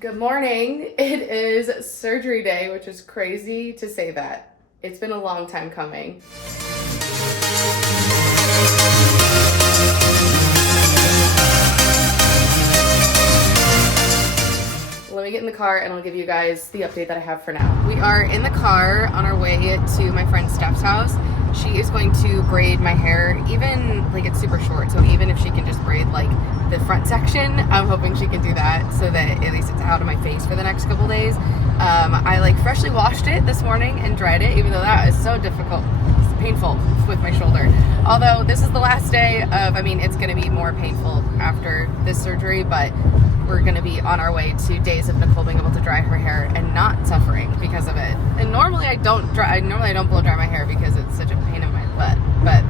Good morning. It is surgery day, which is crazy to say that. It's been a long time coming. Let me get in the car and I'll give you guys the update that I have for now. We are in the car on our way to my friend Steph's house. She is going to braid my hair, even like it's super short, so even if she can just braid like the front section, I'm hoping she can do that so that at least it's out of my face for the next couple days. I like freshly washed it this morning and dried it, even though that is so difficult. It's painful with my shoulder. Although this is the last day of, it's going to be more painful after this surgery, but we're going to be on our way to days of Nicole being able to dry her hair and not suffering because of it. And normally I don't blow dry my hair because it's such a pain in my butt, but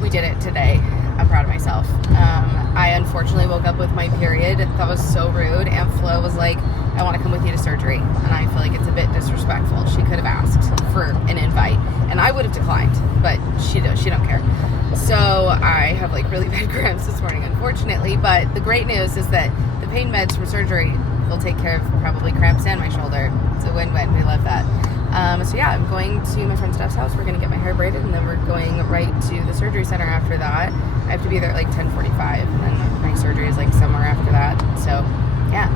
we did it today. I'm proud of myself. I unfortunately woke up with my period. That was so rude. Aunt Flo was like, I want to come with you to surgery. And I feel like it's a bit disrespectful. She could have asked for an invite and I would have declined, but she don't care. So I have like really bad cramps this morning, unfortunately. But the great news is that the pain meds from surgery will take care of probably cramps and my shoulder. It's a win-win. We love that. So yeah, I'm going to my friend Steph's house. We're going to get my hair braided and then we're going right to the surgery center after that. I have to be there at like 10:45 and then my surgery is like somewhere after that. So yeah,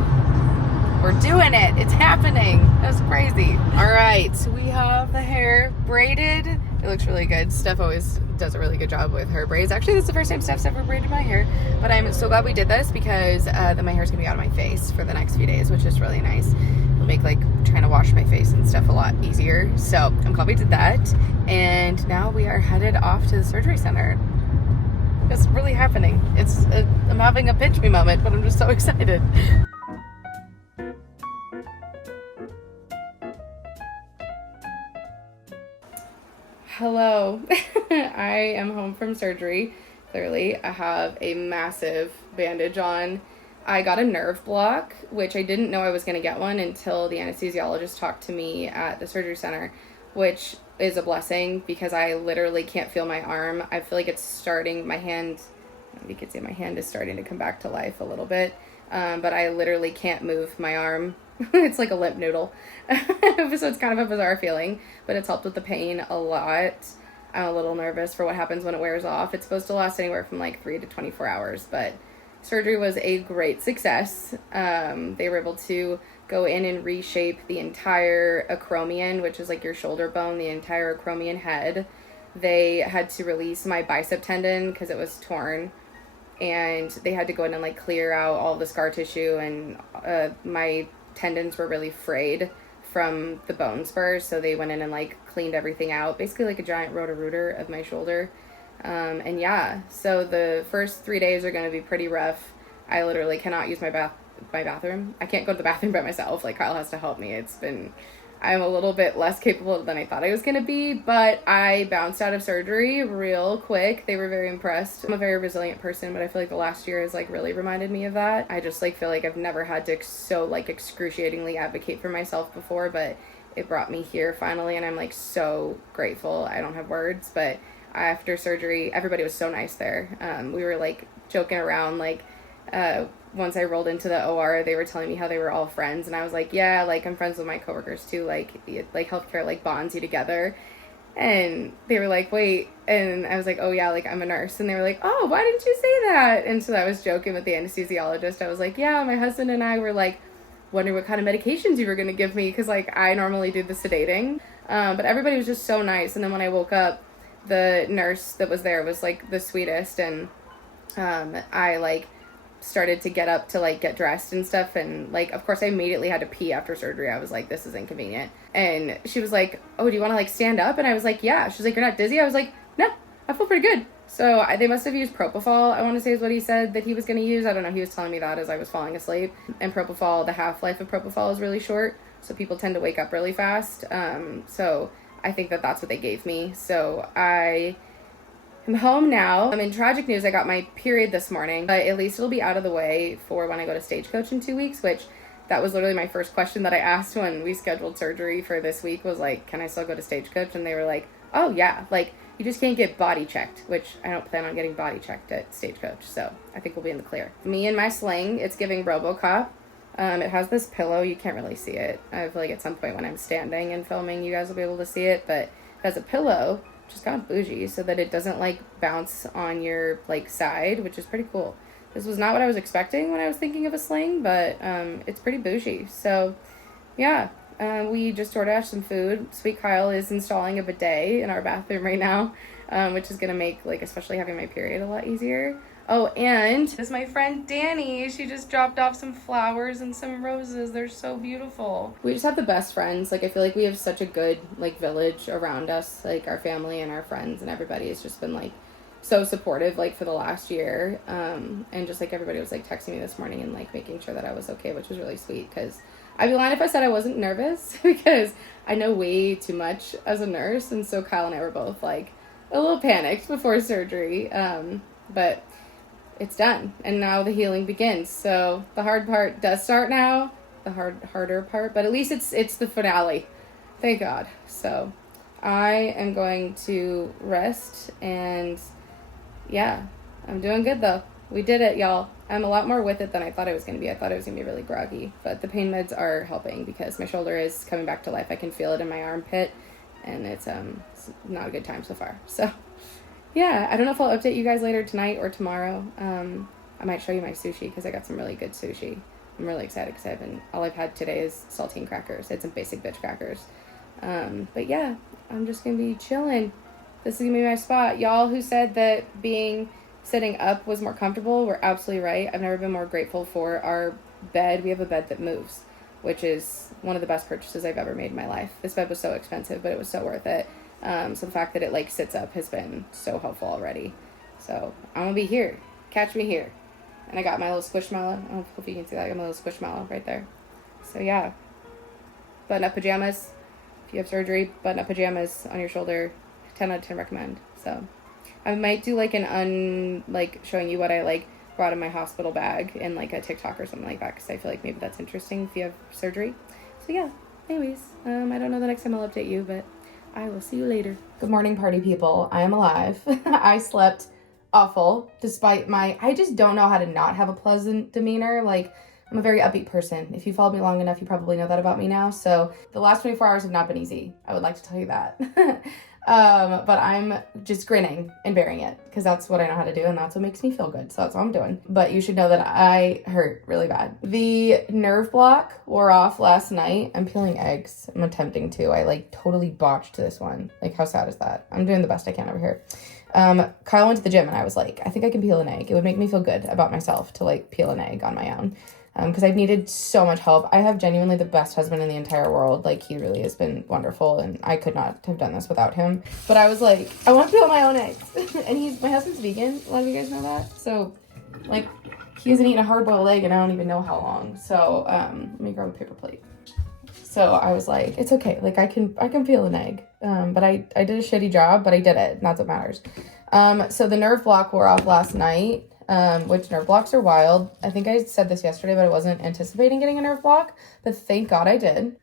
we're doing it. It's happening. That's crazy. All right, so we have the hair braided. It looks really good. Steph always does a really good job with her braids. Actually, this is the first time Steph's ever braided my hair, but I'm so glad we did this because then my hair's gonna be out of my face for the next few days, which is really nice. It'll make like trying to wash my face and stuff a lot easier. So I'm glad we did that. And now we are headed off to the surgery center. It's really happening. I'm having a pinch me moment, but I'm just so excited. Hello. I am home from surgery. Clearly, I have a massive bandage on. I got a nerve block, which I didn't know I was going to get one until the anesthesiologist talked to me at the surgery center, which is a blessing because I literally can't feel my arm. I feel like it's starting, my hand, you can see my hand is starting to come back to life a little bit, but I literally can't move my arm. It's like a limp noodle. So it's kind of a bizarre feeling, but it's helped with the pain a lot. I'm a little nervous for what happens when it wears off. It's supposed to last anywhere from like 3 to 24 hours, but surgery was a great success. They were able to go in and reshape the entire acromion, which is like your shoulder bone, the entire acromion head. They had to release my bicep tendon because it was torn, and they had to go in and like clear out all the scar tissue, and my tendons were really frayed from the bone spurs, so they went in and like cleaned everything out, basically like a giant roto-rooter of my shoulder. And yeah, so the first 3 days are going to be pretty rough. I literally cannot use my bathroom. I can't go to the bathroom by myself. Like Kyle has to help me. I'm a little bit less capable than I thought I was going to be, but I bounced out of surgery real quick. They were very impressed. I'm a very resilient person, but I feel like the last year has like really reminded me of that. I just like feel like I've never had to so like excruciatingly advocate for myself before, but it brought me here finally, and I'm like so grateful. I don't have words, but after surgery, everybody was so nice there. We were like joking around, like once I rolled into the OR, they were telling me how they were all friends, and I was like, yeah, like I'm friends with my coworkers too, like healthcare like bonds you together. And they were like, wait, and I was like, oh yeah, like I'm a nurse. And they were like, oh, why didn't you say that? And so I was joking with the anesthesiologist. I was like, yeah, my husband and I were like wondering what kind of medications you were going to give me, because like I normally do the sedating, but everybody was just so nice. And then when I woke up, the nurse that was there was like the sweetest, and I like started to get up to like get dressed and stuff, and like of course I immediately had to pee after surgery. I was like, this is inconvenient. And she was like, oh, do you want to like stand up? And I was like, yeah. She's like, you're not dizzy? I was like, no, I feel pretty good. So they must have used propofol, I want to say is what he said that he was going to use. I don't know, he was telling me that as I was falling asleep. And propofol, the half-life of propofol is really short, so people tend to wake up really fast. So I think that that's what they gave me. So I I'm home now. In tragic news, I got my period this morning, but at least it'll be out of the way for when I go to Stagecoach in 2 weeks, which that was literally my first question that I asked when we scheduled surgery for this week was like, can I still go to Stagecoach? And they were like, oh yeah, like you just can't get body checked, which I don't plan on getting body checked at Stagecoach. So I think we'll be in the clear. Me and my sling, it's giving RoboCop. It has this pillow. You can't really see it. I feel like at some point when I'm standing and filming, you guys will be able to see it, but it has a pillow, which is kind of bougie, so that it doesn't like bounce on your like side, which is pretty cool. This was not what I was expecting when I was thinking of a sling, but it's pretty bougie. So yeah, we just DoorDashed some food. Sweet Kyle is installing a bidet in our bathroom right now, which is gonna make like especially having my period a lot easier. Oh, and this is my friend Danny. She just dropped off some flowers and some roses. They're so beautiful. We just have the best friends. Like, I feel like we have such a good, like, village around us. Like, our family and our friends and everybody has just been, like, so supportive, like, for the last year. And just, like, everybody was, like, texting me this morning and, like, making sure that I was okay, which was really sweet. Because I'd be lying if I said I wasn't nervous because I know way too much as a nurse. And so Kyle and I were both, like, a little panicked before surgery. But it's done, and now the healing begins. So the hard part does start now, the harder part, but at least it's the finale. Thank God. So I am going to rest, and yeah, I'm doing good though. We did it, y'all. I'm a lot more with it than I thought I was going to be. I thought I was going to be really groggy, but the pain meds are helping because my shoulder is coming back to life. I can feel it in my armpit, and it's not a good time so far. So yeah, I don't know if I'll update you guys later tonight or tomorrow. I might show you my sushi because I got some really good sushi. I'm really excited because all I've had today is saltine crackers. It's some basic bitch crackers. But yeah, I'm just going to be chilling. This is going to be my spot. Y'all who said that sitting up was more comfortable were absolutely right. I've never been more grateful for our bed. We have a bed that moves, which is one of the best purchases I've ever made in my life. This bed was so expensive, but it was so worth it. So the fact that it like sits up has been so helpful already. So I'm gonna be here. Catch me here. And I got my little squishmallow. I hope you can see that. I got my little squishmallow right there. So yeah. Button up pajamas. If you have surgery, button up pajamas on your shoulder. 10 out of 10 recommend. So I might do like showing you what I like brought in my hospital bag in like a TikTok or something like that, because I feel like maybe that's interesting if you have surgery. So yeah. Anyways, I don't know the next time I'll update you, but I will see you later. Good morning, party people. I am alive. I slept awful despite I just don't know how to not have a pleasant demeanor. Like, I'm a very upbeat person. If you followed me long enough, you probably know that about me now. So the last 24 hours have not been easy. I would like to tell you that. But I'm just grinning and bearing it because that's what I know how to do and that's what makes me feel good. So that's what I'm doing. But you should know that I hurt really bad. The nerve block wore off last night. I'm peeling eggs. I'm attempting to. I like totally botched this one. Like, how sad is that? I'm doing the best I can over here. Kyle went to the gym and I was like, I think I can peel an egg. It would make me feel good about myself to like peel an egg on my own. Because I've needed so much help. I have genuinely the best husband in the entire world. Like, he really has been wonderful, and I could not have done this without him. But I was like, I want to peel my own eggs. And my husband's vegan. A lot of you guys know that. So, like, he hasn't eaten a hard-boiled egg, and I don't even know how long. So, let me grab a paper plate. So I was like, it's okay. Like, I can peel an egg. But I did a shitty job, but I did it. And that's what matters. So the nerve block wore off last night. Which nerve blocks are wild. I think I said this yesterday, but I wasn't anticipating getting a nerve block, but thank God I did.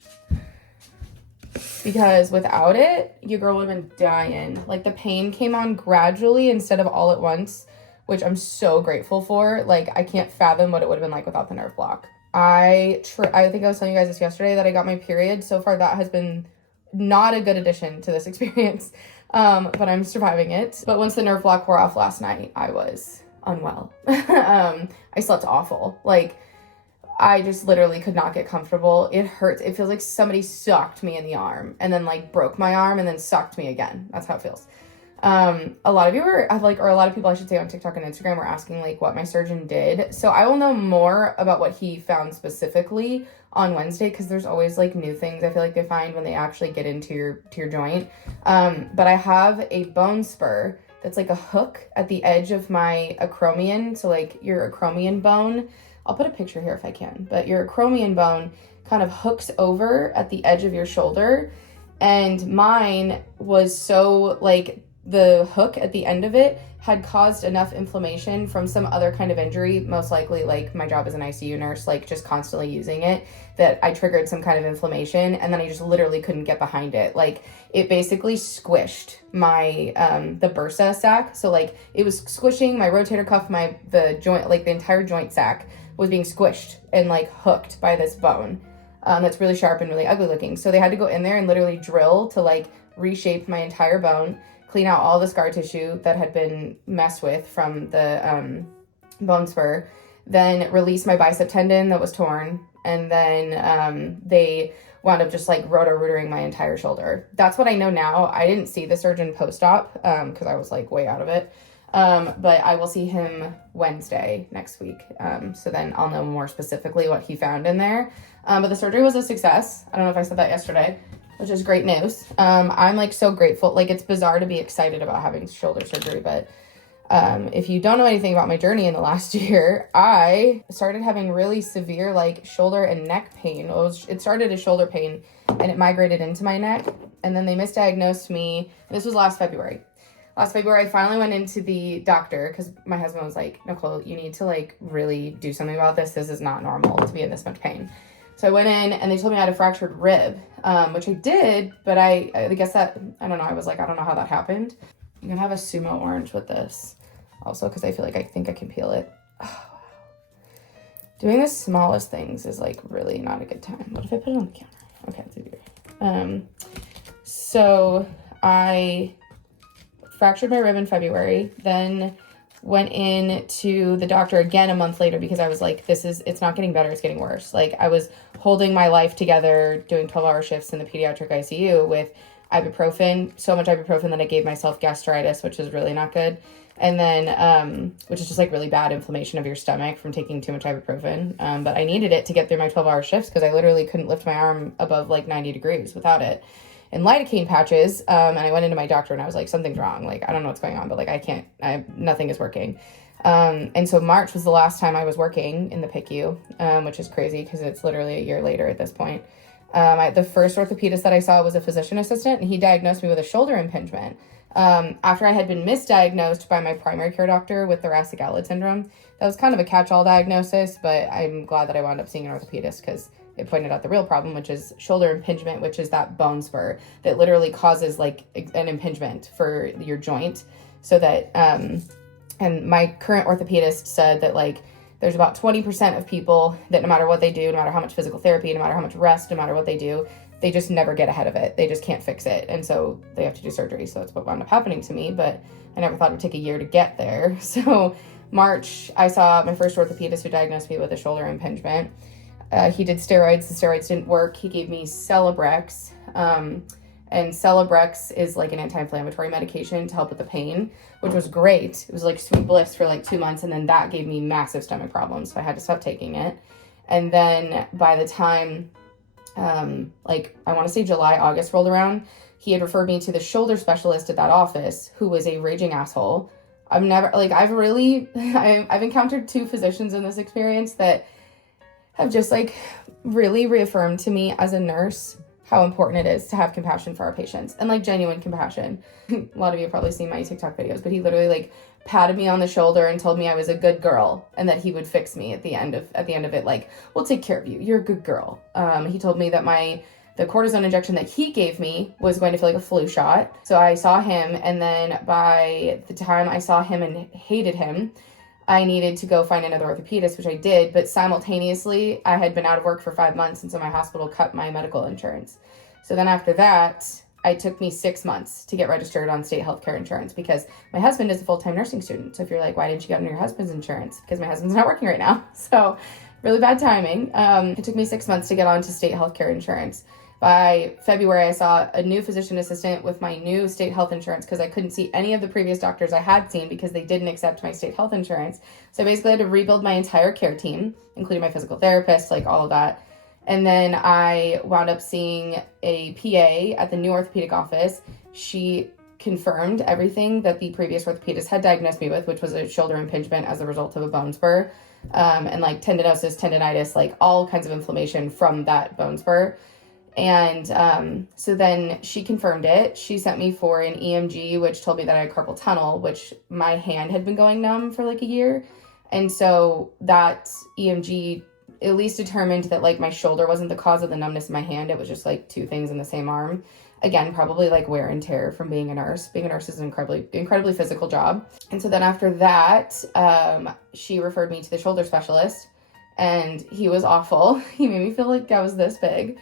Because without it, your girl would have been dying. Like, the pain came on gradually instead of all at once, which I'm so grateful for. Like, I can't fathom what it would have been like without the nerve block. I think I was telling you guys this yesterday that I got my period. So far, that has been not a good addition to this experience, but I'm surviving it. But once the nerve block wore off last night, I was unwell. I slept awful. Like, I just literally could not get comfortable. It hurts. It feels like somebody sucked me in the arm and then like broke my arm and then sucked me again. That's how it feels. A lot of you or a lot of people I should say on TikTok and Instagram were asking like what my surgeon did. So I will know more about what he found specifically on Wednesday, because there's always like new things I feel like they find when they actually get into your joint. But I have a bone spur that's like a hook at the edge of my acromion. So like your acromion bone, I'll put a picture here if I can, but your acromion bone kind of hooks over at the edge of your shoulder. And mine was so like the hook at the end of it had caused enough inflammation from some other kind of injury, most likely like my job as an ICU nurse, like just constantly using it, that I triggered some kind of inflammation, and then I just literally couldn't get behind it. Like, it basically squished my the bursa sac. So like it was squishing my rotator cuff, the joint, like the entire joint sac was being squished and like hooked by this bone that's really sharp and really ugly looking. So they had to go in there and literally drill to like reshape my entire bone, clean out all the scar tissue that had been messed with from the bone spur, then release my bicep tendon that was torn, and then they wound up just like roto-rootering my entire shoulder. That's what I know now. I didn't see the surgeon post-op because I was like way out of it. But I will see him Wednesday next week. So then I'll know more specifically what he found in there. But the surgery was a success. I don't know if I said that yesterday, which is great news. I'm like so grateful. Like, it's bizarre to be excited about having shoulder surgery, but if you don't know anything about my journey in the last year, I started having really severe like shoulder and neck pain. It started as shoulder pain and it migrated into my neck. And then they misdiagnosed me. This was last February. Last February, I finally went into the doctor because my husband was like, Nicole, you need to like really do something about this. This is not normal to be in this much pain. So I went in and they told me I had a fractured rib, which I did, but I guess that, I don't know. I was like, I don't know how that happened. You can have a sumo orange with this also because I feel like I think I can peel it. Oh, doing the smallest things is like really not a good time. What if I put it on the counter? Okay, it's easier. So I fractured my rib in February, then went in to the doctor again a month later because I was like, it's not getting better, it's getting worse. Like, I was holding my life together, doing 12-hour shifts in the pediatric ICU with ibuprofen, so much ibuprofen that I gave myself gastritis, which is really not good. And then, which is just like really bad inflammation of your stomach from taking too much ibuprofen. But I needed it to get through my 12-hour shifts because I literally couldn't lift my arm above like 90 degrees without it. And lidocaine patches, and I went into my doctor and I was like, something's wrong. Like, I don't know what's going on, but like, nothing is working. And so March was the last time I was working in the PICU, which is crazy because it's literally a year later at this point. The first orthopedist that I saw was a physician assistant, and he diagnosed me with a shoulder impingement. After I had been misdiagnosed by my primary care doctor with thoracic outlet syndrome. That was kind of a catch-all diagnosis, but I'm glad that I wound up seeing an orthopedist because it pointed out the real problem, which is shoulder impingement, which is that bone spur that literally causes like an impingement for your joint. So that, and my current orthopedist said that like there's about 20% of people that no matter what they do, no matter how much physical therapy, no matter how much rest, no matter what they do, they just never get ahead of it. They just can't fix it. And so they have to do surgery. So that's what wound up happening to me, but I never thought it would take a year to get there. So March, I saw my first orthopedist who diagnosed me with a shoulder impingement. He did steroids. The steroids didn't work. He gave me Celebrex. And Celebrex is like an anti-inflammatory medication to help with the pain, which was great. It was like sweet bliss for like 2 months. And then that gave me massive stomach problems. So I had to stop taking it. And then by the time, like I want to say July, August rolled around, he had referred me to the shoulder specialist at that office who was a raging asshole. I've encountered 2 physicians in this experience that have just like really reaffirmed to me as a nurse how important it is to have compassion for our patients and like genuine compassion. A lot of you have probably seen my TikTok videos, but he literally like patted me on the shoulder and told me I was a good girl and that he would fix me at the end of it. Like, we'll take care of you. You're a good girl. He told me that the cortisone injection that he gave me was going to feel like a flu shot. So I saw him, and then by the time I saw him and hated him, I needed to go find another orthopedist, which I did, but simultaneously I had been out of work for 5 months, and so my hospital cut my medical insurance. So then after that, it took me 6 months to get registered on state healthcare insurance because my husband is a full-time nursing student. So if you're like, why didn't you get on your husband's insurance? Because my husband's not working right now. So really bad timing. It took me 6 months to get onto state healthcare insurance. By February, I saw a new physician assistant with my new state health insurance because I couldn't see any of the previous doctors I had seen because they didn't accept my state health insurance. So I basically had to rebuild my entire care team, including my physical therapist, like all of that. And then I wound up seeing a PA at the new orthopedic office. She confirmed everything that the previous orthopedist had diagnosed me with, which was a shoulder impingement as a result of a bone spur, and like tendinosis, tendinitis, like all kinds of inflammation from that bone spur. And so then she confirmed it. She sent me for an EMG, which told me that I had carpal tunnel, which my hand had been going numb for like a year. And so that EMG at least determined that like my shoulder wasn't the cause of the numbness in my hand. It was just like 2 things in the same arm. Again, probably like wear and tear from being a nurse. Being a nurse is an incredibly physical job. And so then after that, she referred me to the shoulder specialist. and he was awful. He made me feel like I was this big.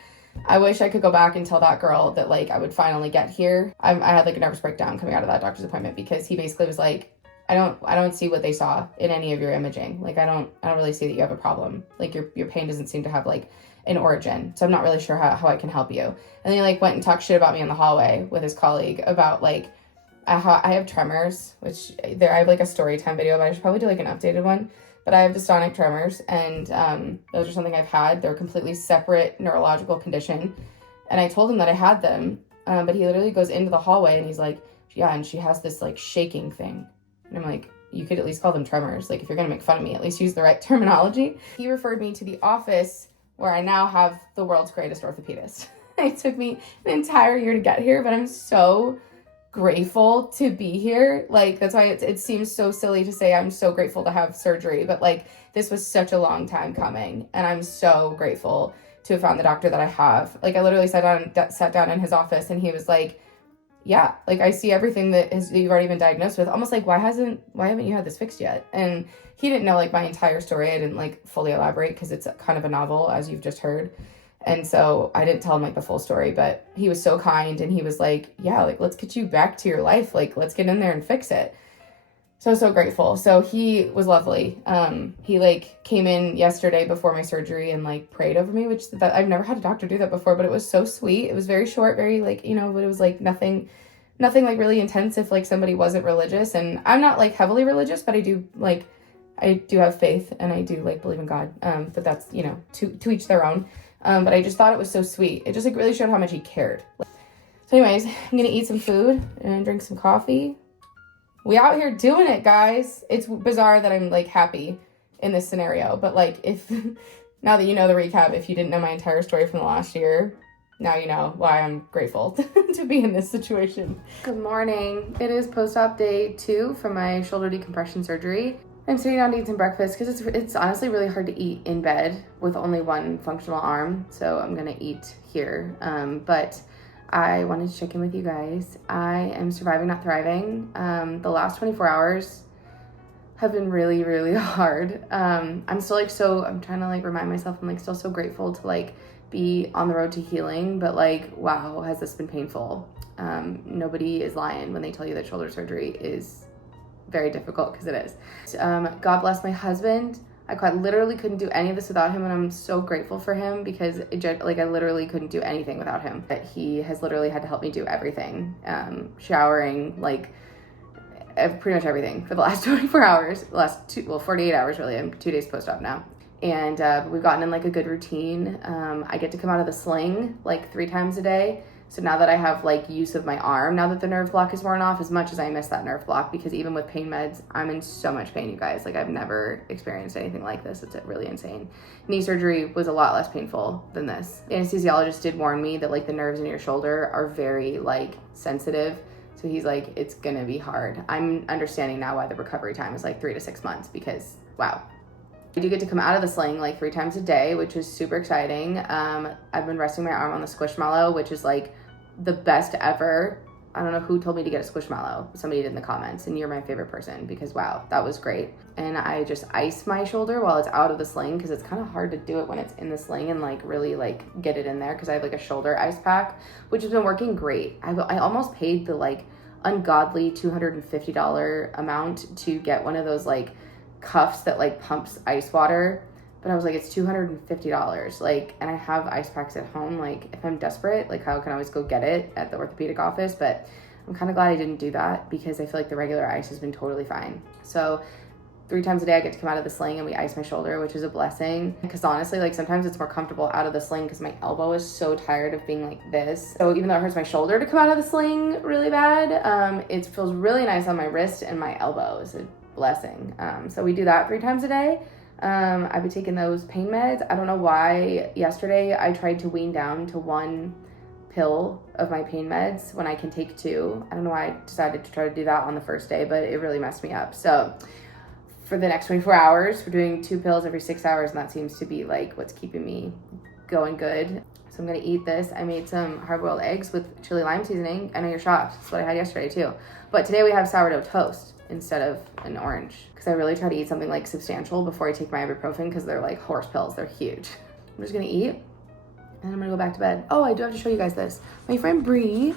I wish I could go back and tell that girl that like I would finally get here. I had like a nervous breakdown coming out of that doctor's appointment because he basically was like, I don't see what they saw in any of your imaging. Like I don't really see that you have a problem. Like your pain doesn't seem to have like an origin. So I'm not really sure how I can help you. And then he like went and talked shit about me in the hallway with his colleague about like I have tremors, which I have like a story time video, but I should probably do like an updated one. But I have dystonic tremors, and those are something I've had. They're a completely separate neurological condition. And I told him that I had them, but he literally goes into the hallway and he's like, yeah, and she has this like shaking thing. And I'm like, you could at least call them tremors. Like if you're gonna make fun of me, at least use the right terminology. He referred me to the office where I now have the world's greatest orthopedist. It took me an entire year to get here, but I'm so grateful to be here. Like that's why it seems so silly to say I'm so grateful to have surgery, but like this was such a long time coming, and I'm so grateful to have found the doctor that I have. Like I literally sat down in his office and he was like, yeah, like I see everything that you've already been diagnosed with. Almost like why haven't you had this fixed yet? And he didn't know like my entire story. I didn't like fully elaborate because it's kind of a novel, as you've just heard. And so I didn't tell him like the full story, but he was so kind and he was like, yeah, like let's get you back to your life. Like let's get in there and fix it. So grateful. So he was lovely. He like came in yesterday before my surgery and like prayed over me, which that I've never had a doctor do that before, but it was so sweet. It was very short, very like, but it was like nothing like really intense if like somebody wasn't religious. And I'm not like heavily religious, but I do have faith and I do like believe in God. But that's, to each their own. But I just thought it was so sweet. It just like really showed how much he cared. So anyways, I'm gonna eat some food and drink some coffee. We out here doing it, guys. It's bizarre that I'm like happy in this scenario, but like if now that you know the recap, if you didn't know my entire story from the last year, now you know why I'm grateful to be in this situation. Good morning. It is post-op day 2 from my shoulder decompression surgery. I'm sitting down to eat some breakfast because it's honestly really hard to eat in bed with only one functional arm. So I'm gonna eat here. But I wanted to check in with you guys. I am surviving, not thriving. The last 24 hours have been really, really hard. I'm still like I'm trying to like remind myself I'm like still so grateful to like be on the road to healing, but like wow, has this been painful. Nobody is lying when they tell you that shoulder surgery is very difficult, because it is. God bless my husband. I literally couldn't do any of this without him, and I'm so grateful for him because I literally couldn't do anything without him. He has literally had to help me do everything, showering, like pretty much everything for the last 24 hours, 48 hours really. I'm 2 days post-op now. And we've gotten in like a good routine. I get to come out of the sling like 3 times a day. So now that I have like use of my arm, now that the nerve block is worn off, as much as I miss that nerve block, because even with pain meds, I'm in so much pain, you guys. Like I've never experienced anything like this. It's really insane. Knee surgery was a lot less painful than this. The anesthesiologist did warn me that like the nerves in your shoulder are very like sensitive. So he's like, it's gonna be hard. I'm understanding now why the recovery time is like 3 to 6 months, because wow. I do get to come out of the sling like 3 times a day, which is super exciting. I've been resting my arm on the Squishmallow, which is like the best ever. I don't know who told me to get a Squishmallow. Somebody did in the comments, and you're my favorite person, because wow, that was great. And I just ice my shoulder while it's out of the sling, because it's kind of hard to do it when it's in the sling and like really like get it in there, because I have like a shoulder ice pack, which has been working great. I almost paid the like ungodly $250 amount to get one of those like cuffs that like pumps ice water, but I was like, it's $250, like, and I have ice packs at home. Like if I'm desperate, like I can always go get it at the orthopedic office, but I'm kind of glad I didn't do that, because I feel like the regular ice has been totally fine. So 3 times a day I get to come out of the sling and we ice my shoulder, which is a blessing, because honestly, like sometimes it's more comfortable out of the sling because my elbow is so tired of being like this. So even though it hurts my shoulder to come out of the sling really bad, it feels really nice on my wrist and my elbow. It's a blessing. So we do that 3 times a day. I've been taking those pain meds. I don't know why yesterday I tried to wean down to 1 pill of my pain meds when I can take 2. I don't know why I decided to try to do that on the first day, but it really messed me up. So for the next 24 hours, we're doing 2 pills every 6 hours, and that seems to be like what's keeping me going good. So I'm gonna eat this. I made some hard-boiled eggs with chili lime seasoning. I know you're shocked. That's what I had yesterday too. But today we have sourdough toast instead of an orange, because I really try to eat something like substantial before I take my ibuprofen, because they're like horse pills. They're huge. I'm just gonna eat and I'm gonna go back to bed. Oh, I do have to show you guys this. My friend Bree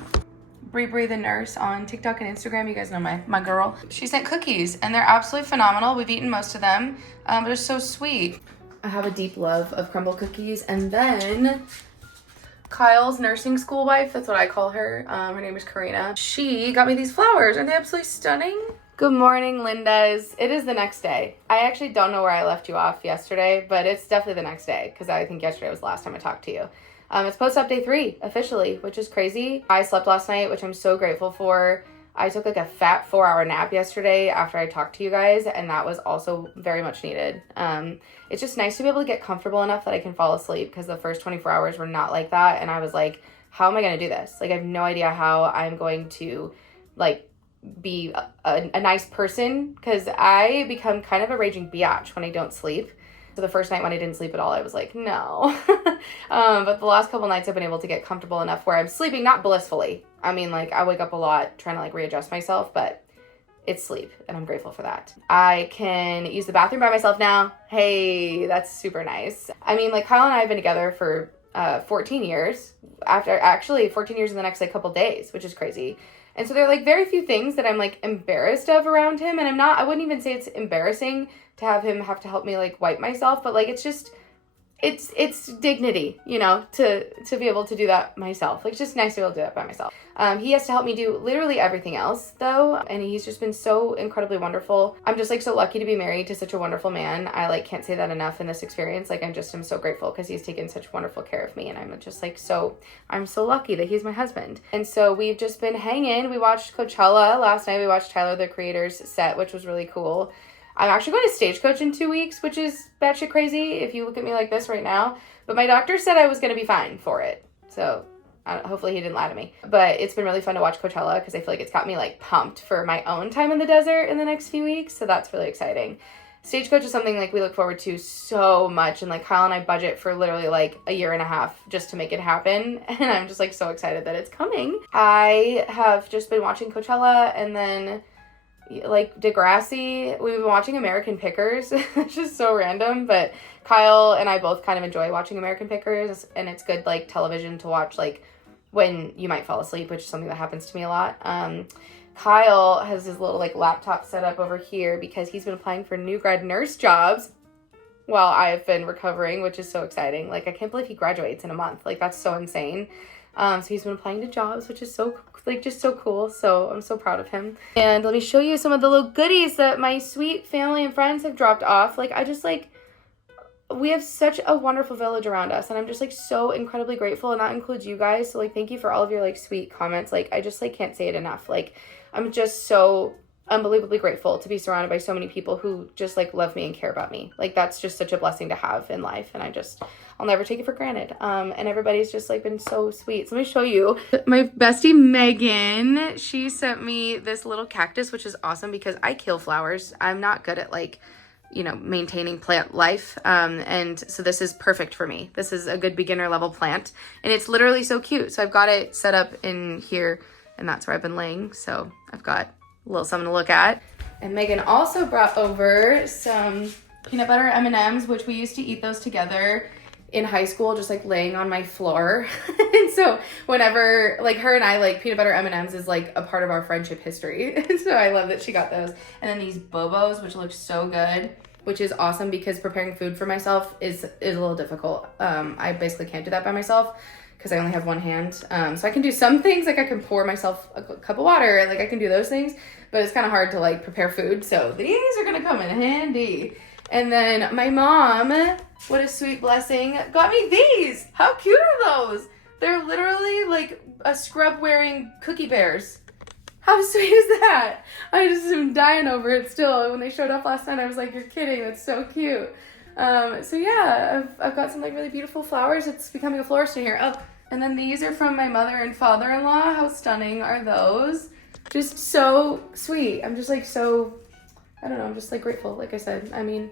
the nurse on TikTok and Instagram, you guys know my girl. She sent cookies and they're absolutely phenomenal. We've eaten most of them, but they're so sweet. I have a deep love of crumble cookies. And then Kyle's nursing school wife, that's what I call her. Her name is Karina. She got me these flowers. Aren't they absolutely stunning? Good morning, Lindas. It is the next day. I actually don't know where I left you off yesterday, but it's definitely the next day, because I think yesterday was the last time I talked to you. It's post-op day 3, officially, which is crazy. I slept last night, which I'm so grateful for. I took like a fat 4-hour nap yesterday after I talked to you guys, and that was also very much needed. It's just nice to be able to get comfortable enough that I can fall asleep, because the first 24 hours were not like that, and I was like, how am I going to do this? Like, I have no idea how I'm going to, like, be a nice person, because I become kind of a raging biatch when I don't sleep. So the first night when I didn't sleep at all, I was like, no. But the last couple nights I've been able to get comfortable enough where I'm sleeping, not blissfully. I mean, like, I wake up a lot trying to like readjust myself, but it's sleep, and I'm grateful for that. I can use the bathroom by myself now. Hey, that's super nice. I mean, like, Kyle and I have been together for 14 years. Actually 14 years in the next like couple days, which is crazy. And so there are like very few things that I'm like embarrassed of around him. And I wouldn't even say it's embarrassing to have him have to help me like wipe myself, but like, it's just, it's dignity, you know, to be able to do that myself. Like, it's just nice to be able to do that by myself. He has to help me do literally everything else though. And he's just been so incredibly wonderful. I'm just like so lucky to be married to such a wonderful man. I like can't say that enough in this experience. Like, I'm so grateful because he's taken such wonderful care of me. And I'm just like, I'm so lucky that he's my husband. And so we've just been hanging. We watched Coachella last night. We watched Tyler, the Creator's set, which was really cool. I'm actually going to Stagecoach in 2 weeks, which is batshit crazy if you look at me like this right now. But my doctor said I was going to be fine for it. So hopefully he didn't lie to me. But it's been really fun to watch Coachella because I feel like it's got me like pumped for my own time in the desert in the next few weeks. So that's really exciting. Stagecoach is something like we look forward to so much. And like Kyle and I budget for literally like a year and a half just to make it happen. And I'm just like so excited that it's coming. I have just been watching Coachella, and then like Degrassi. We've been watching American Pickers. It's just so random, but Kyle and I both kind of enjoy watching American Pickers, and it's good like television to watch like when you might fall asleep, which is something that happens to me a lot. Kyle has his little like laptop set up over here because he's been applying for new grad nurse jobs while I've been recovering, which is so exciting. Like, I can't believe he graduates in a month. Like, that's so insane. So he's been applying to jobs, which is so like just so cool. So I'm so proud of him. And let me show you some of the little goodies that my sweet family and friends have dropped off. Like, we have such a wonderful village around us, and I'm just like so incredibly grateful, and that includes you guys. So like, thank you for all of your like sweet comments. Like, I just like can't say it enough. Like, I'm just so unbelievably grateful to be surrounded by so many people who just like love me and care about me. Like, that's just such a blessing to have in life, and I'll never take it for granted. And everybody's just like been so sweet. So let me show you. My bestie Megan, she sent me this little cactus, which is awesome because I kill flowers. I'm not good at like, you know, maintaining plant life. And so this is perfect for me. This is a good beginner level plant, and it's literally so cute. So I've got it set up in here, and that's where I've been laying. So I've got a little something to look at. And Megan also brought over some peanut butter M&Ms, which we used to eat those together in high school, just like laying on my floor. And so whenever like her and I, like peanut butter M&Ms is like a part of our friendship history. And so I love that she got those. And then these Bobos, which look so good, which is awesome because preparing food for myself is a little difficult. I basically can't do that by myself because I only have one hand. So I can do some things, like I can pour myself a cup of water, like I can do those things, but it's kind of hard to like prepare food. So these are gonna come in handy. And then my mom, what a sweet blessing, got me these. How cute are those? They're literally like a scrub wearing cookie bears. How sweet is that? I just am dying over it still. When they showed up last night, I was like, you're kidding, that's so cute. So yeah, I've got some like really beautiful flowers. It's becoming a florist in here. Oh, and then these are from my mother and father-in-law. How stunning are those? Just so sweet. I'm just like so, I don't know, I'm just like grateful, like I said. I mean,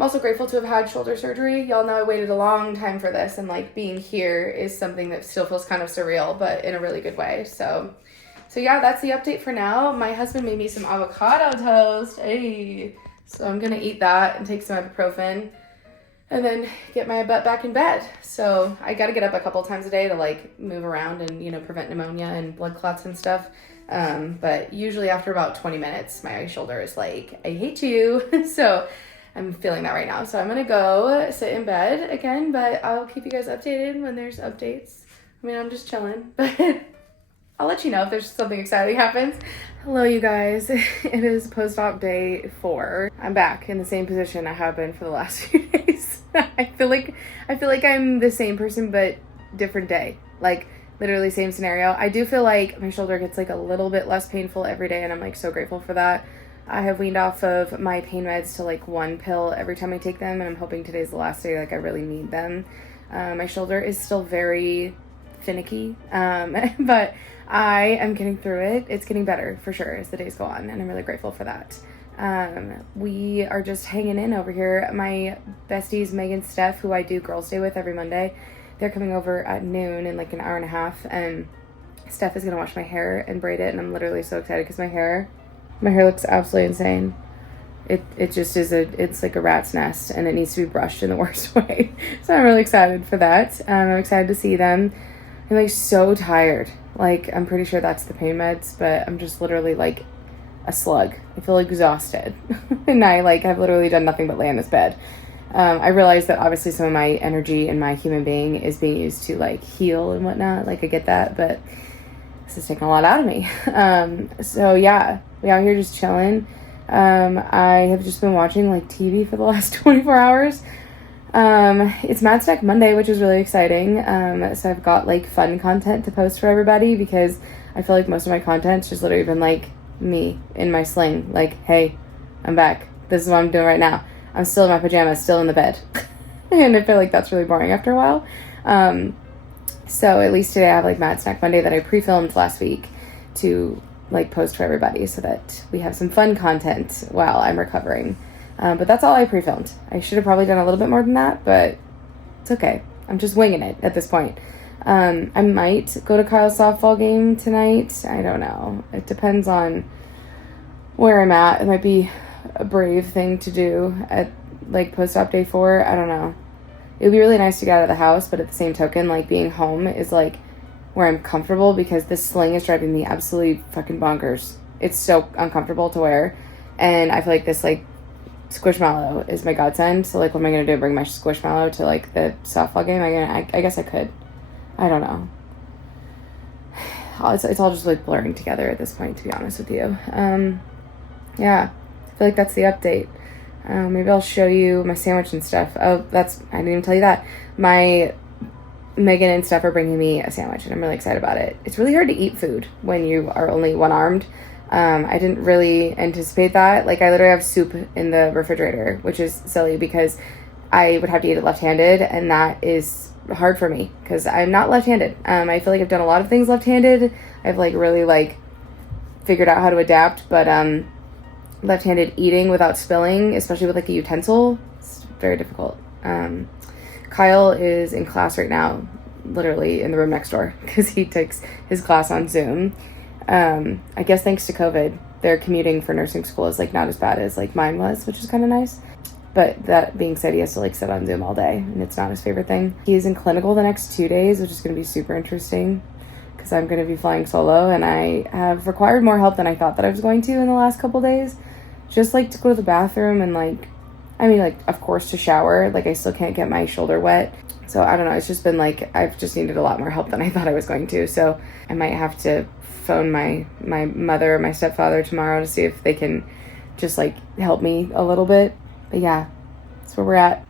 I'm also grateful to have had shoulder surgery. Y'all know I waited a long time for this, and like being here is something that still feels kind of surreal, but in a really good way. So yeah, that's the update for now. My husband made me some avocado toast. Hey, so I'm gonna eat that and take some ibuprofen and then get my butt back in bed. So I gotta get up a couple times a day to like move around and, you know, prevent pneumonia and blood clots and stuff. But usually after about 20 minutes, my shoulder is like, I hate you. So I'm feeling that right now. So I'm gonna go sit in bed again, but I'll keep you guys updated when there's updates. I mean, I'm just chilling, but I'll let you know if there's something exciting happens. Hello, you guys. It is post-op day 4. I'm back in the same position I have been for the last few days. I feel like I'm the same person, but different day. Like literally same scenario. I do feel like my shoulder gets like a little bit less painful every day, and I'm like so grateful for that. I have weaned off of my pain meds to like 1 pill every time I take them, and I'm hoping today's the last day. Like I really need them. My shoulder is still very finicky, but I am getting through it. It's getting better for sure as the days go on, and I'm really grateful for that. We are just hanging in over here. My besties, Megan and Steph, who I do Girls Day with every Monday, they're coming over at noon in like an hour and a half, and Steph is gonna wash my hair and braid it, and I'm literally so excited because my hair looks absolutely insane. It just is it's like a rat's nest, and it needs to be brushed in the worst way. So I'm really excited for that. I'm excited to see them. I'm like so tired. Like I'm pretty sure that's the pain meds, but I'm just literally like a slug. I feel exhausted. And I like have literally done nothing but lay in this bed. I realized that obviously some of my energy and my human being is being used to like heal and whatnot. Like I get that, but this is taking a lot out of me. So yeah, we out here just chilling. I have just been watching like TV for the last 24 hours. It's Mad Stack Monday, which is really exciting. So I've got like fun content to post for everybody, because I feel like most of my content's just literally been like me in my sling. Like, hey, I'm back. This is what I'm doing right now. I'm still in my pajamas, still in the bed. And I feel like that's really boring after a while. So at least today I have like Mad Snack Monday that I pre-filmed last week to like post for everybody so that we have some fun content while I'm recovering. But that's all I pre-filmed. I should have probably done a little bit more than that, but it's okay. I'm just winging it at this point. I might go to Kyle's softball game tonight. I don't know. It depends on where I'm at. It might be a brave thing to do at like post-op day 4. I don't know. It would be really nice to get out of the house, but at the same token, like being home is like where I'm comfortable, because this sling is driving me absolutely fucking bonkers. It's so uncomfortable to wear, and I feel like this like Squishmallow is my godsend. So like what am I gonna do? Bring my Squishmallow to like the softball game? I guess I could. I don't know. It's all just like blurring together at this point, to be honest with you. Yeah, I feel like that's the update. Maybe I'll show you my sandwich and stuff. Oh, I didn't even tell you that. My Megan and Steph are bringing me a sandwich, and I'm really excited about it. It's really hard to eat food when you are only one-armed. I didn't really anticipate that. Like, I literally have soup in the refrigerator, which is silly because I would have to eat it left-handed, and that is hard for me because I'm not left-handed. I feel like I've done a lot of things left-handed. I've, like, really, like, figured out how to adapt, but left-handed eating without spilling, especially with, like, a utensil, it's very difficult. Kyle is in class right now, literally in the room next door, because he takes his class on Zoom. I guess thanks to COVID, their commuting for nursing school is like not as bad as like mine was, which is kind of nice. But that being said, he has to like sit on Zoom all day, and it's not his favorite thing. He is in clinical the next 2 days, which is going to be super interesting because I'm going to be flying solo, and I have required more help than I thought that I was going to in the last couple days. Just like to go to the bathroom and like, I mean, like, of course to shower. Like, I still can't get my shoulder wet. So I don't know. It's just been like, I've just needed a lot more help than I thought I was going to. So I might have to phone my mother or my stepfather tomorrow to see if they can just like help me a little bit. But yeah, that's where we're at.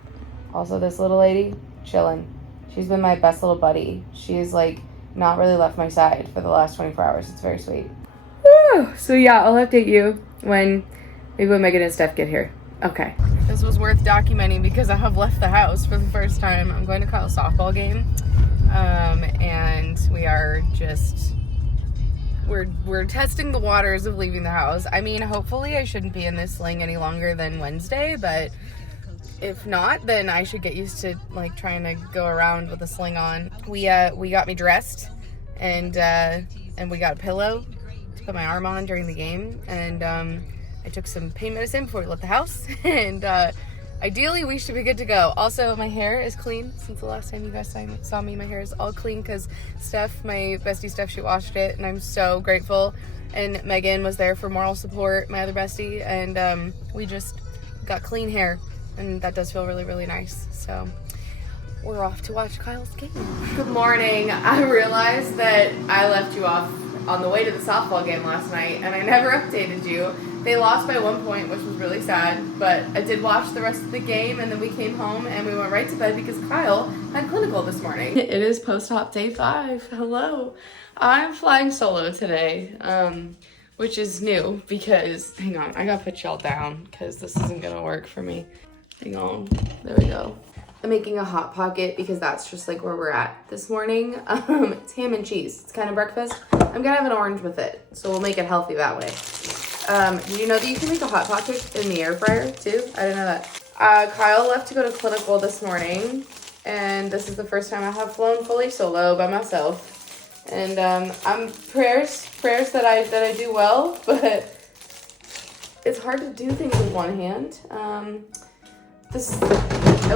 Also, this little lady, chilling. She's been my best little buddy. She's like not really left my side for the last 24 hours. It's very sweet. Woo! So yeah, I'll update you when Megan and Steph get here. Okay. This was worth documenting because I have left the house for the first time. I'm going to Kyle's softball game. And we are just, we're testing the waters of leaving the house. I mean, hopefully I shouldn't be in this sling any longer than Wednesday, but if not, then I should get used to like trying to go around with a sling on. We got me dressed, and we got a pillow to put my arm on during the game, and I took some pain medicine before we left the house, and ideally we should be good to go. Also, my hair is clean since the last time you guys saw me. My hair is all clean because Steph, my bestie Steph, she washed it, and I'm so grateful. And Megan was there for moral support, my other bestie, and we just got clean hair, and that does feel really, really nice. So we're off to watch Kyle's game. Good morning. I realized that I left you off on the way to the softball game last night, and I never updated you. They lost by 1 point, which was really sad, but I did watch the rest of the game, and then we came home and we went right to bed because Kyle had clinical this morning. It is post-op day 5. Hello. I'm flying solo today, which is new because, hang on, I gotta put y'all down because this isn't gonna work for me. Hang on, there we go. I'm making a Hot Pocket because that's just like where we're at this morning. It's ham and cheese. It's kind of breakfast. I'm gonna have an orange with it, so we'll make it healthy that way. Did you know that you can make a Hot Pocket in the air fryer too? I didn't know that. Kyle left to go to clinical this morning, and this is the first time I have flown fully solo by myself. And I'm prayers that I do well, but it's hard to do things with one hand. I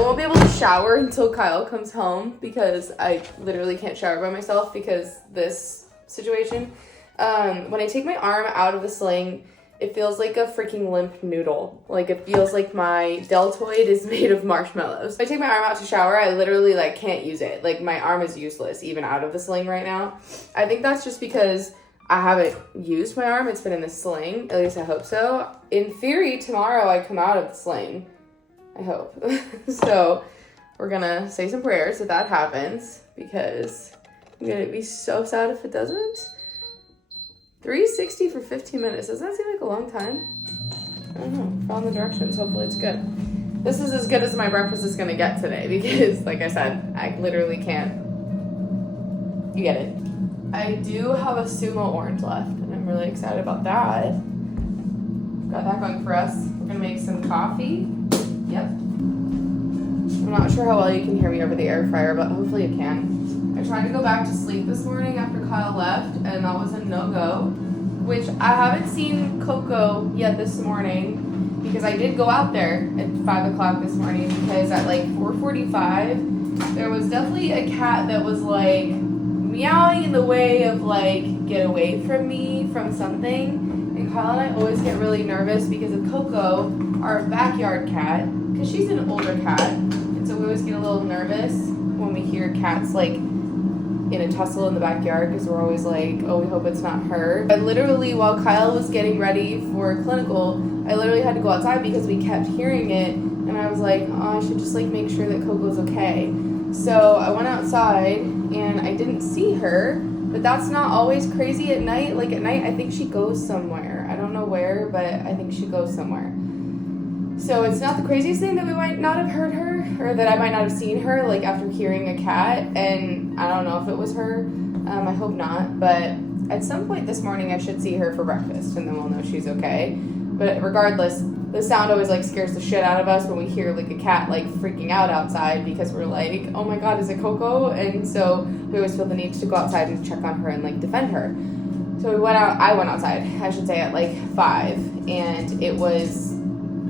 won't be able to shower until Kyle comes home because I literally can't shower by myself because this situation. When I take my arm out of the sling, it feels like a freaking limp noodle. Like, it feels like my deltoid is made of marshmallows. If I take my arm out to shower, I literally, like, can't use it. Like, my arm is useless, even out of the sling right now. I think that's just because I haven't used my arm. It's been in the sling. At least I hope so. In theory, tomorrow I come out of the sling. I hope. So, we're gonna say some prayers if that happens, because I'm gonna be so sad if it doesn't. 360 for 15 minutes. Does that seem like a long time? I don't know. Follow the directions. Hopefully it's good. This is as good as my breakfast is going to get today because, like I said, I literally can't. You get it. I do have a sumo orange left, and I'm really excited about that. Got that going for us. We're going to make some coffee. Yep. I'm not sure how well you can hear me over the air fryer, but hopefully you can. I tried to go back to sleep this morning after Kyle left, and that was a no-go, which I haven't seen Coco yet this morning because I did go out there at 5 o'clock this morning because at like 4:45, there was definitely a cat that was like meowing in the way of like, get away from me from something. And Kyle and I always get really nervous because of Coco, our backyard cat, because she's an older cat. And so we always get a little nervous when we hear cats like in a tussle in the backyard because we're always like, oh, we hope it's not her. But literally, while Kyle was getting ready for clinical, I literally had to go outside because we kept hearing it, and I was like, oh, I should just like make sure that Coco's okay. So I went outside and I didn't see her, but that's not always crazy at night. Like at night, I think she goes somewhere. I don't know where, but I think she goes somewhere. So it's not the craziest thing that we might not have heard her, or that I might not have seen her, like, after hearing a cat, and I don't know if it was her. I hope not, but at some point this morning I should see her for breakfast, and then we'll know she's okay. But regardless, the sound always, like, scares the shit out of us when we hear, like, a cat, like, freaking out outside, because we're like, oh my god, is it Coco? And so we always feel the need to go outside and check on her and, like, defend her. So I went outside, I should say, at, like, 5, and it was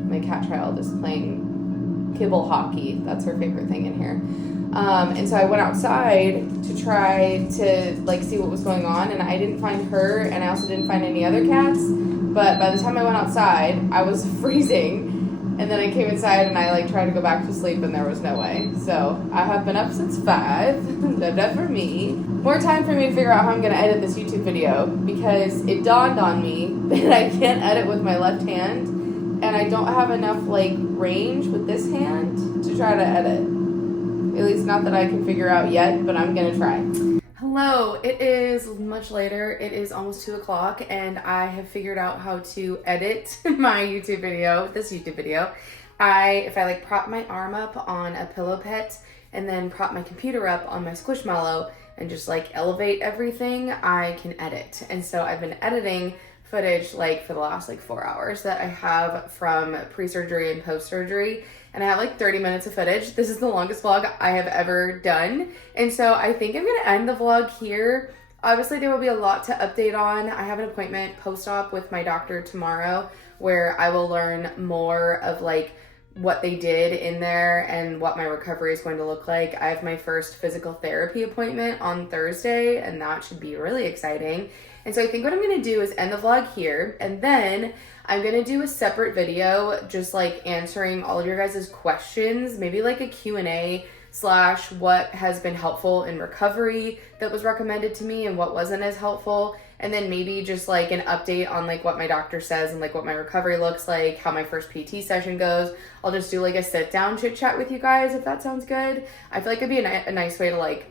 my cat child is playing kibble hockey. That's her favorite thing in here. And so I went outside to try to like see what was going on, and I didn't find her, and I also didn't find any other cats. But by the time I went outside, I was freezing, and then I came inside and I like tried to go back to sleep, and there was no way. So I have been up since 5. That for me. More time for me to figure out how I'm gonna edit this YouTube video because it dawned on me that I can't edit with my left hand. And I don't have enough, like, range with this hand to try to edit. At least not that I can figure out yet, but I'm gonna try. Hello, it is much later. It is almost 2 o'clock, and I have figured out how to edit my YouTube video, this YouTube video. If I, like, prop my arm up on a pillow pet and then prop my computer up on my Squishmallow and just, like, elevate everything, I can edit. And so I've been editing footage like for the last like 4 hours that I have from pre-surgery and post-surgery, and I have like 30 minutes of footage. This is the longest vlog I have ever done. And so I think I'm gonna end the vlog here. Obviously there will be a lot to update on. I have an appointment post-op with my doctor tomorrow where I will learn more of like what they did in there and what my recovery is going to look like. I have my first physical therapy appointment on Thursday, and that should be really exciting. And so I think what I'm gonna do is end the vlog here, and then I'm gonna do a separate video just like answering all of your guys' questions, maybe like a Q&A / what has been helpful in recovery that was recommended to me and what wasn't as helpful. And then maybe just like an update on like what my doctor says and like what my recovery looks like, how my first PT session goes. I'll just do like a sit down chit chat with you guys if that sounds good. I feel like it'd be a nice way to like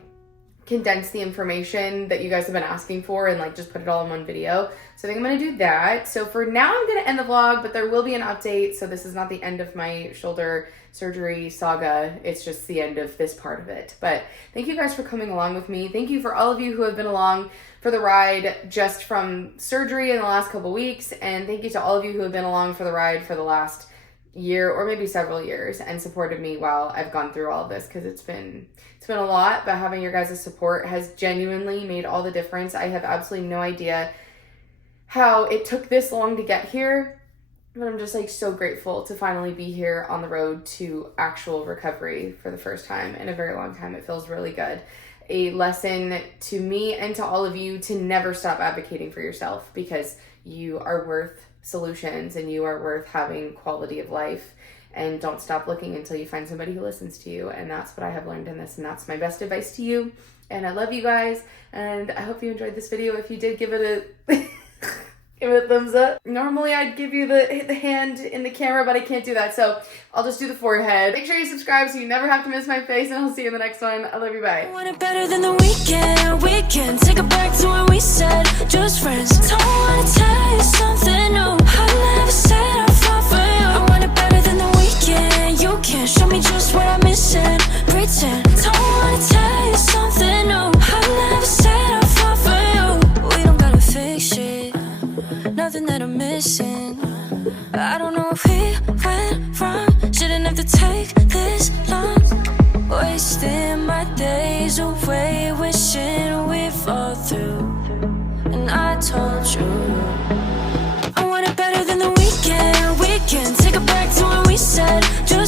condense the information that you guys have been asking for and like just put it all in one video. So I think I'm gonna do that. So for now I'm gonna end the vlog, but there will be an update. So this is not the end of my shoulder surgery saga. It's just the end of this part of it. But thank you guys for coming along with me. Thank you for all of you who have been along for the ride just from surgery in the last couple weeks. And thank you to all of you who have been along for the ride for the last year or maybe several years and supported me while I've gone through all of this, because it's been a lot, but having your guys' support has genuinely made all the difference. I have absolutely no idea how it took this long to get here, but I'm just like so grateful to finally be here on the road to actual recovery for the first time in a very long time. It feels really good. A lesson to me and to all of you to never stop advocating for yourself, because you are worth solutions and you are worth having quality of life. And don't stop looking until you find somebody who listens to you. And that's what I have learned in this, and that's my best advice to you. And I love you guys, and I hope you enjoyed this video. If you did, give it a give it a thumbs up. Normally I'd give you the hand in the camera, but I can't do that, so I'll just do the forehead. Make sure you subscribe so you never have to miss my face, and I'll see you in the next one. I love you, bye. I want it better than the weekend. We can take it back to when we said just friends. Don't wanna tell you something new. I never said I fall for you. I want it better than the weekend. You can show me just what I'm missing. Pretend. Don't wanna tell you something new. I never said I fall for you. We don't gotta fix shit. Nothing that I'm missing. I don't know if we went wrong. Shouldn't have to take this long. Wasting my days away, wishing we'd fall through. And I told you I want it better than the weekend. We can take it back to when we said just